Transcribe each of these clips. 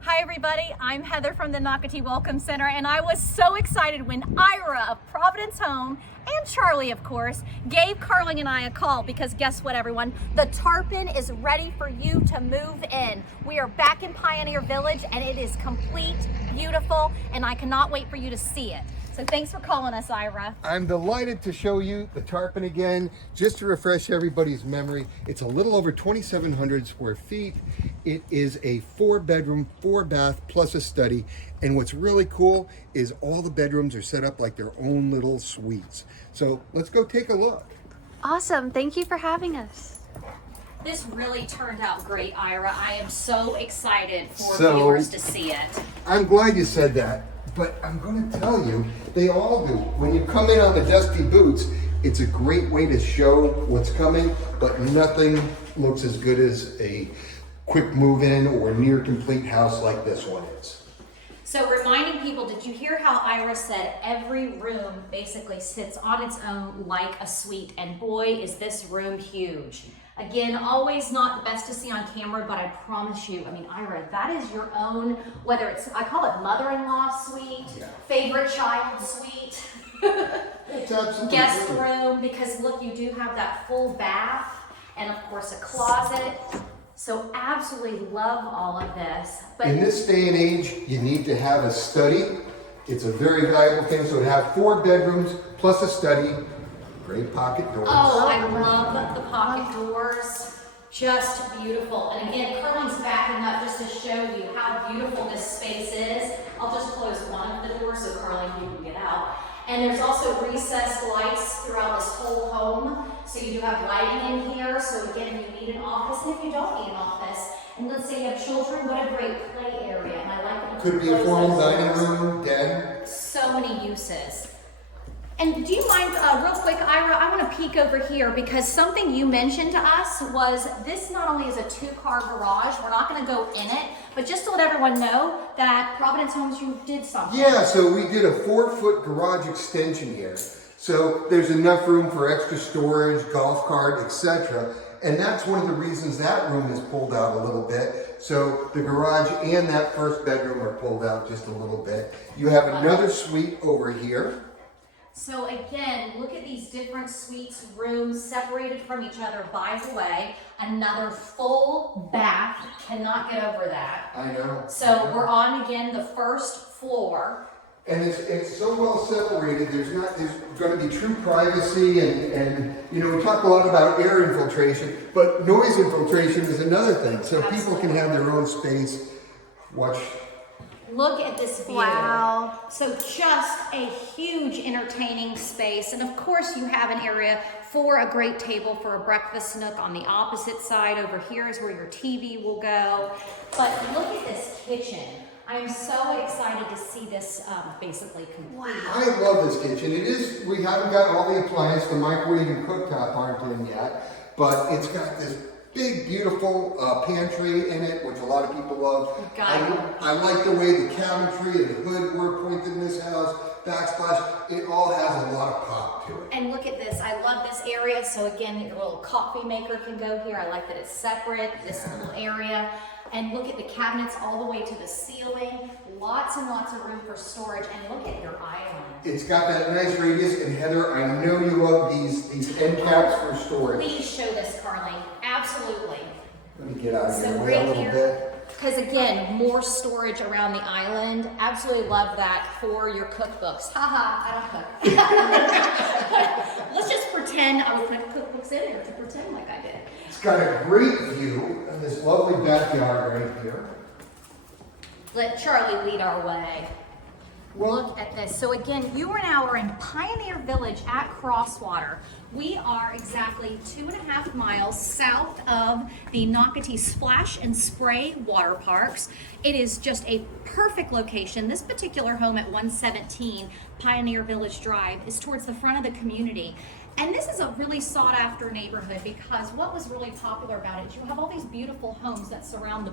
Hi everybody, I'm Heather from the Nocatee Welcome Center, and I was so excited when Ira of Providence Home, and Charlie of course, gave Carling and I a call because guess what everyone, the Tarpon is ready for you to move in. We are back in Pioneer Village and it is complete, beautiful, and I cannot wait for you to see it. So thanks for calling us, Ira. I'm delighted to show you the Tarpon again. Just to refresh everybody's memory, it's a little over 2,700 square feet. It is a 4-bedroom, 4-bath plus a study. And what's really cool is all the bedrooms are set up like their own little suites. So let's go take a look. Awesome, thank you for having us. This really turned out great, Ira. I am so excited for So- viewers to see it. I'm glad you said that, but I'm going to tell you, they all do. When you come in on the dusty boots, it's a great way to show what's coming, but nothing looks as good as a quick move-in or near complete house like this one is. So reminding people, did you hear how Ira said every room basically sits on its own like a suite, and boy is this room huge. Again, always not the best to see on camera, but I promise you, I mean, Ira, that is your own, whether it's, I call it mother-in-law suite, favorite child suite, It's absolutely guest true. room, because look, you do have that full bath, and of course a closet. So absolutely love all of this. But In this day and age, you need to have a study. It's a very valuable thing. So to have 4 bedrooms plus a study, great pocket doors. oh, I love the pocket doors. Just beautiful. And again, Carling's backing up just to show you how beautiful this space is. I'll just close one of the doors so Carling, you can get out. And there's also recessed lights throughout this whole home. So you do have lighting in here. So again, if you need an office, and if you don't need an office, and let's say you have children, what a great play area. And I like that. you Could be a close formal those dining doors. room, den. So many uses. And do you mind, real quick, Ira, I want to peek over here because something you mentioned to us was this not only is a 2-car garage, we're not going to go in it, but just to let everyone know that Providence Homes, you did something. Yeah, so we did a 4-foot garage extension here. So there's enough room for extra storage, golf cart, etc. And that's one of the reasons that room is pulled out a little bit. So the garage and that first bedroom are pulled out just a little bit. You have another suite over here. So again, look at these different suites, rooms separated from each other by the way. Another full bath, cannot get over that. I know. So we're on again the first floor. And it's so well separated, there's going to be true privacy and you know, we talk a lot about air infiltration, but noise infiltration is another thing. So people can have their own space, watch. Look at this view. Wow. So just a huge entertaining space. And of course you have an area for a great table for a breakfast nook on the opposite side. Over here is where your TV will go. But look at this kitchen. I am so excited to see this basically complete. I love this kitchen. It is, we haven't got all the appliances, the microwave and cooktop aren't in yet, but it's got this big, beautiful pantry in it, which a lot of people love. I like the way the cabinetry and the hood were pointed in this house, backsplash. It all has a lot of pop to it. And look at this, I love this area. So again, your little coffee maker can go here. I like that it's separate, this little area. And look at the cabinets all the way to the ceiling. Lots and lots of room for storage. And look at your island. It's got that nice radius, and Heather, I know you love these end caps for storage. Please show this, Carling. Absolutely. Let me get out of So your way a right little here, bit. because again, more storage around the island. Absolutely love that for your cookbooks. Haha, I don't cook. Let's just pretend I was putting cookbooks in here to pretend like I did. It's got a great view of this lovely backyard right here. Let Charlie lead our way. Look at this. So again, you are now in Pioneer Village at Crosswater. We are exactly 2.5 miles south of the Nocatee Splash and Spray water parks. It is just a perfect location. This particular home at 117 Pioneer Village Drive is towards the front of the community. And this is a really sought after neighborhood because what was really popular about it, you have all these beautiful homes that surround the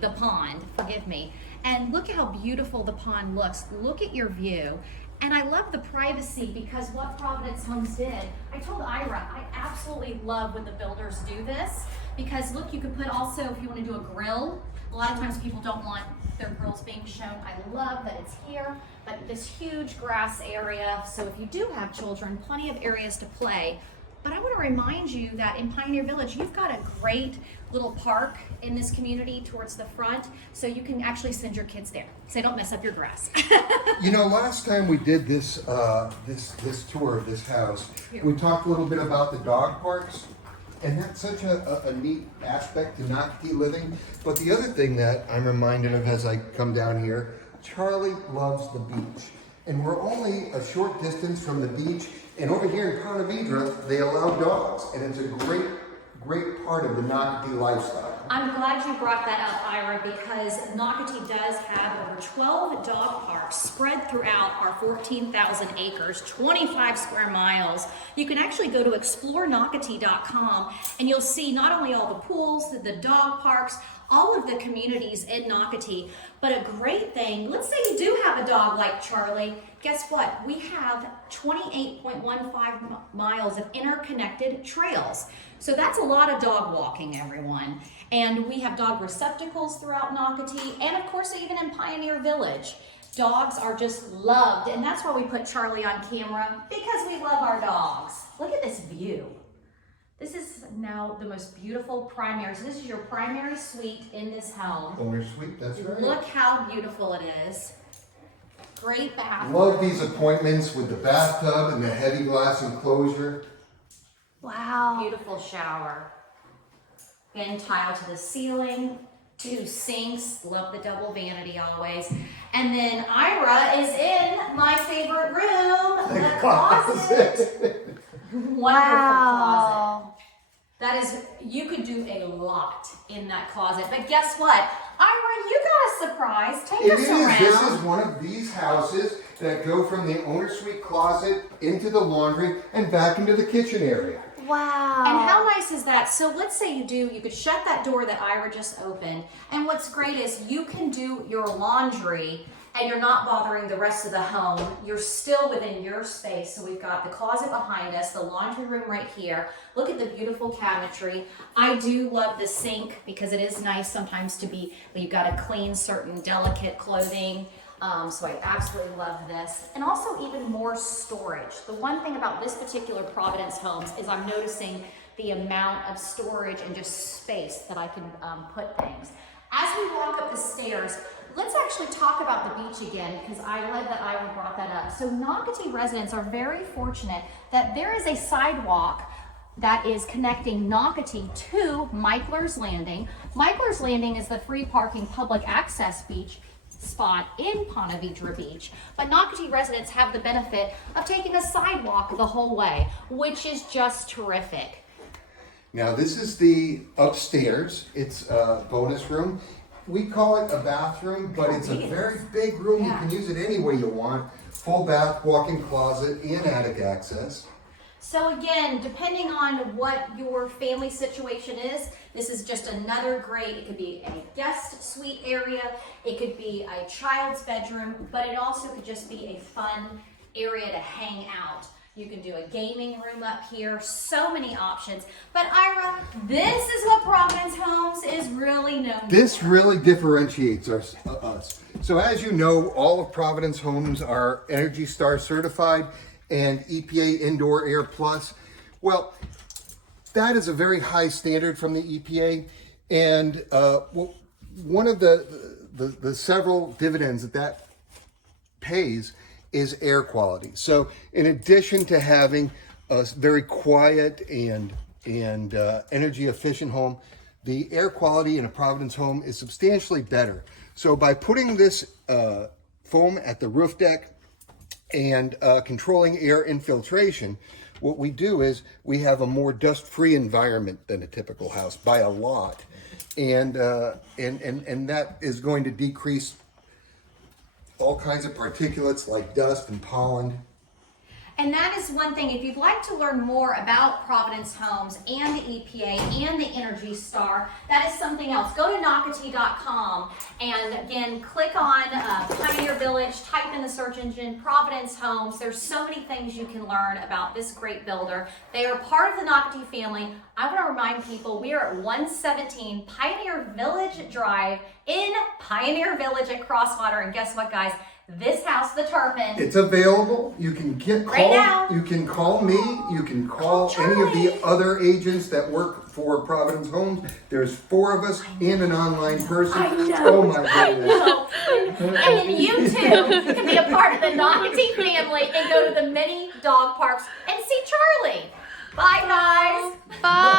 the pond, forgive me. And look how beautiful the pond looks. Look at your view. And I love the privacy because what Providence Homes did, I told Ira, I absolutely love when the builders do this because look, you can put also, if you want to do a grill, a lot of times people don't want their grills being shown. I love that it's here, but this huge grass area. So if you do have children, plenty of areas to play. But I want to remind you that in Pioneer Village, you've got a great little park in this community towards the front, so you can actually send your kids there, so they don't mess up your grass. You know, last time we did this this tour of this house, we talked a little bit about the dog parks, and that's such a neat aspect to Nocatee living. But the other thing that I'm reminded of as I come down here, Charlie loves the beach, and we're only a short distance from the beach. And over here in Ponte, Vedra, they allow dogs, and it's a great part of the Nocatee lifestyle. I'm glad you brought that up, Ira, because Nocatee does have over 12 dog parks spread throughout our 14,000 acres, 25 square miles. You can actually go to explorenocatee.com and you'll see not only all the pools, the dog parks, all of the communities in Nocatee. But a great thing, let's say you do have a dog like Charlie, guess what? We have 28.15 miles of interconnected trails. So that's a lot of dog walking, everyone. And we have dog receptacles throughout Nocatee, and of course even in Pioneer Village. Dogs are just loved, and that's why we put Charlie on camera, because we love our dogs. Look at this view. This is now the most beautiful primary. So this is your primary suite in this home. Owner suite, that's right. Look how beautiful it is. Great bathroom. Love these appointments with the bathtub and the heavy glass enclosure. Wow. Beautiful shower. Again, tile to the ceiling. 2 sinks. Love the double vanity always. And then Ira is in my favorite room, the closet. Wonderful closet. That is, you could do a lot in that closet. But guess what? Ira, you got a surprise. Take us around. This is one of these houses that go from the owner suite closet into the laundry and back into the kitchen area. Wow. And how nice is that? So let's say you could shut that door that Ira just opened. And what's great is you can do your laundry and you're not bothering the rest of the home. You're still within your space. So we've got the closet behind us, the laundry room right here. Look at the beautiful cabinetry. I do love the sink because it is nice sometimes to be, you've got to clean certain delicate clothing. So I absolutely love this. And also even more storage. The one thing about this particular Providence homes is I'm noticing the amount of storage and just space that I can put things. As we walk up the stairs, let's actually talk about the beach again, because I love that Ira brought that up. So Nocatee residents are very fortunate that there is a sidewalk that is connecting Nocatee to Michler's Landing. Michler's Landing is the free parking public access beach spot in Ponte Vedra Beach, but Nocatee residents have the benefit of taking a sidewalk the whole way, which is just terrific. Now this is the upstairs. It's a bonus room. We call it a bathroom, but it's a very big room. Yeah. You can use it any way you want. Full bath, walk-in closet, and attic access. So again, depending on what your family situation is, this is just another great, it could be a guest suite area, it could be a child's bedroom, but it also could just be a fun area to hang out. You can do a gaming room up here, so many options. But Ira, this is what Providence Homes is really known for. This really differentiates us. So as you know, all of Providence Homes are Energy Star certified and EPA Indoor Air Plus. Well, that is a very high standard from the EPA, and one of the several dividends that pays is air quality. So in addition to having a very quiet and energy efficient home, the air quality in a Providence home is substantially better. So by putting this foam at the roof deck and controlling air infiltration, what we do is we have a more dust-free environment than a typical house by a lot, and that is going to decrease all kinds of particulates like dust and pollen. And that is one thing. If you'd like to learn more about Providence Homes and the EPA and the Energy Star, that is something else. Go to Nocatee.com and again, click on Pioneer Village, type in the search engine, Providence Homes. There's so many things you can learn about this great builder. They are part of the Nocatee family. I want to remind people we are at 117 Pioneer Village Drive in Pioneer Village at Crosswater. And guess what, guys? This house, the Tarpon. It's available. You can right now. You can call me. You can call any of the other agents that work for Providence Homes. There's 4 of us and an online person. I know. Oh my goodness. And then you too can be a part of the Nocatee family and go to the many dog parks and see Charlie. Bye, guys. Bye.